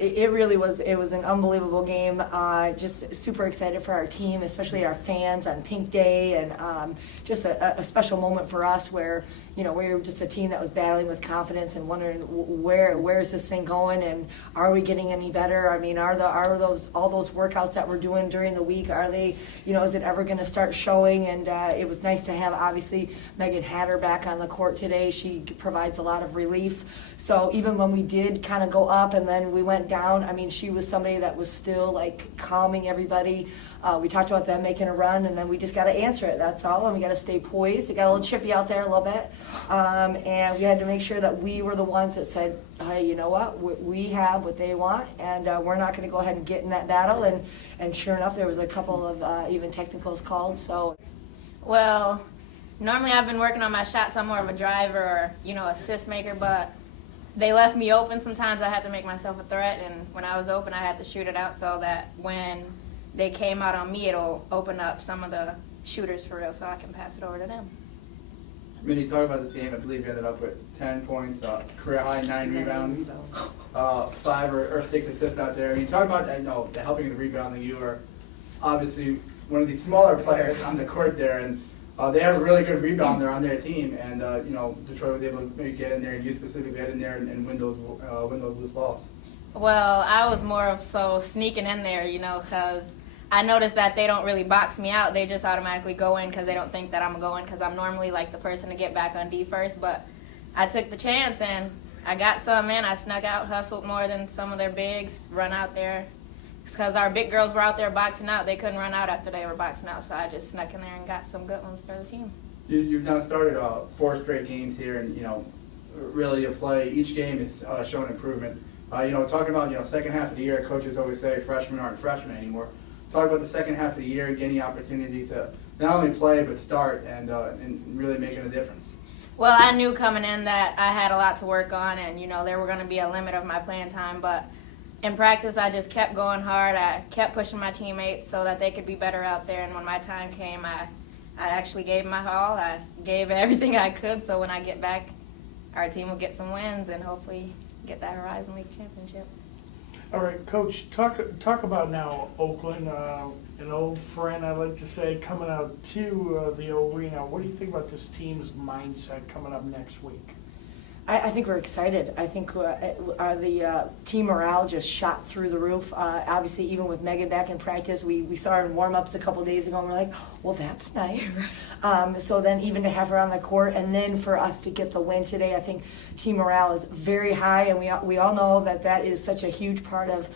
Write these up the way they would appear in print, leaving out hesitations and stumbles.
It really was. It was an unbelievable game. Just super excited for our team, especially our fans on Pink Day, and just a special moment for us where we were just a team that was battling with confidence and wondering where is this thing going, and are we getting any better? I mean, are all those workouts that we're doing during the week, are they, is it ever going to start showing? And it was nice to have obviously Megan Hatter back on the court today. She provides a lot of relief. So even when we did kind of go up and then we went down, I mean, she was somebody that was still like calming everybody. We talked about them making a run, and then we just got to answer it. That's all, and we got to stay poised. It got a little chippy out there a little bit, and we had to make sure that we were the ones that said, "Hey, you know what? We have what they want, and we're not going to go ahead and get in that battle." And sure enough, there was a couple of even technicals called. So, well, normally I've been working on my shots. I'm more of a driver or assist maker, but they left me open. Sometimes I had to make myself a threat, and when I was open, I had to shoot it out so that when they came out on me, it'll open up some of the shooters for real, so I can pass it over to them. Minnie, talk about this game. I believe you ended up with 10 points, career high 9 rebounds, 5 or 6 assists out there. I mean, talk about the helping the rebounding. You are obviously one of the smaller players on the court there, and they have a really good rebounder on their team. And Detroit was able to maybe get in there, and you specifically get in there and win those loose balls. Well, I was more of so sneaking in there, because I noticed that they don't really box me out. They just automatically go in because they don't think that I'm going, because I'm normally like the person to get back on D first. But I took the chance, and I got some in. I snuck out, hustled more than some of their bigs, run out there. Because our big girls were out there boxing out. They couldn't run out after they were boxing out, so I just snuck in there and got some good ones for the team. You've now started 4 straight games here, and really you play. Each game is showing improvement. Talking about second half of the year, coaches always say freshmen aren't freshmen anymore. Talk about the second half of the year, getting the opportunity to not only play but start and really making a difference. Well, I knew coming in that I had a lot to work on, and there were going to be a limit of my playing time. But in practice, I just kept going hard. I kept pushing my teammates so that they could be better out there. And when my time came, I actually gave my all. I gave everything I could. So when I get back, our team will get some wins and hopefully get that Horizon League championship. All right, Coach, talk about now Oakland, an old friend, I like to say, coming out to the arena. What do you think about this team's mindset coming up next week? I think we're excited. I think the team morale just shot through the roof. Obviously, even with Megan back in practice, we saw her in warm-ups a couple days ago, and we're like, well, that's nice. So then even to have her on the court, and then for us to get the win today, I think team morale is very high, and we all know that is such a huge part of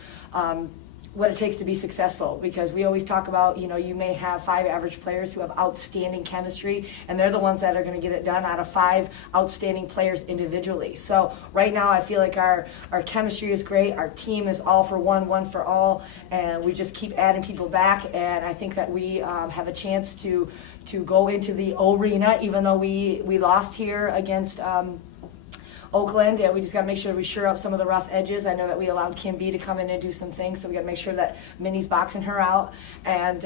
what it takes to be successful, because we always talk about, you may have 5 average players who have outstanding chemistry, and they're the ones that are going to get it done out of 5 outstanding players individually. So right now I feel like our chemistry is great, our team is all for one for all, and we just keep adding people back, and I think that we have a chance to go into the arena, even though we lost here against Oakland, and we just got to make sure we shore up some of the rough edges. I know that we allowed Kim B to come in and do some things, so we got to make sure that Minnie's boxing her out. And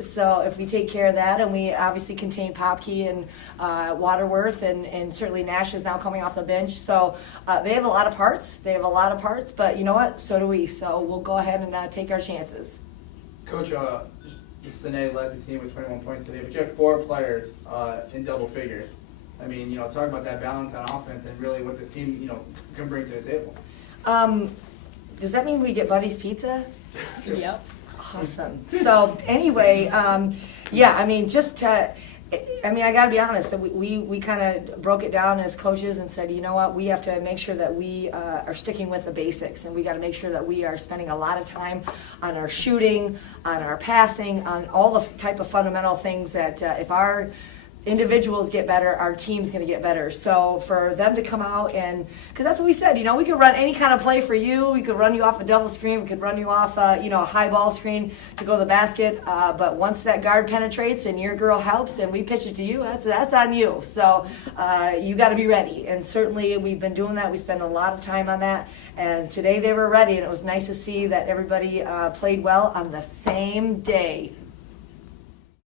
so if we take care of that, and we obviously contain Popke and Waterworth, and certainly Nash is now coming off the bench. So they have a lot of parts. But you know what? So do we. So we'll go ahead and take our chances. Coach, Sine led the team with 21 points today, but you have 4 players in double figures. I mean, talk about that balance on offense and really what this team, can bring to the table. Does that mean we get Buddy's Pizza? Yep. Awesome. So anyway, yeah, I mean, I got to be honest, we kind of broke it down as coaches and said, you know what, we have to make sure that we are sticking with the basics, and we got to make sure that we are spending a lot of time on our shooting, on our passing, on all the type of fundamental things that if our individuals get better, our team's going to get better. So for them to come out because that's what we said, we could run any kind of play for you. We could run you off a double screen. We could run you off, a high ball screen to go to the basket. But once that guard penetrates and your girl helps and we pitch it to you, that's on you. So you got to be ready. And certainly we've been doing that. We spend a lot of time on that. And today they were ready, and it was nice to see that everybody played well on the same day.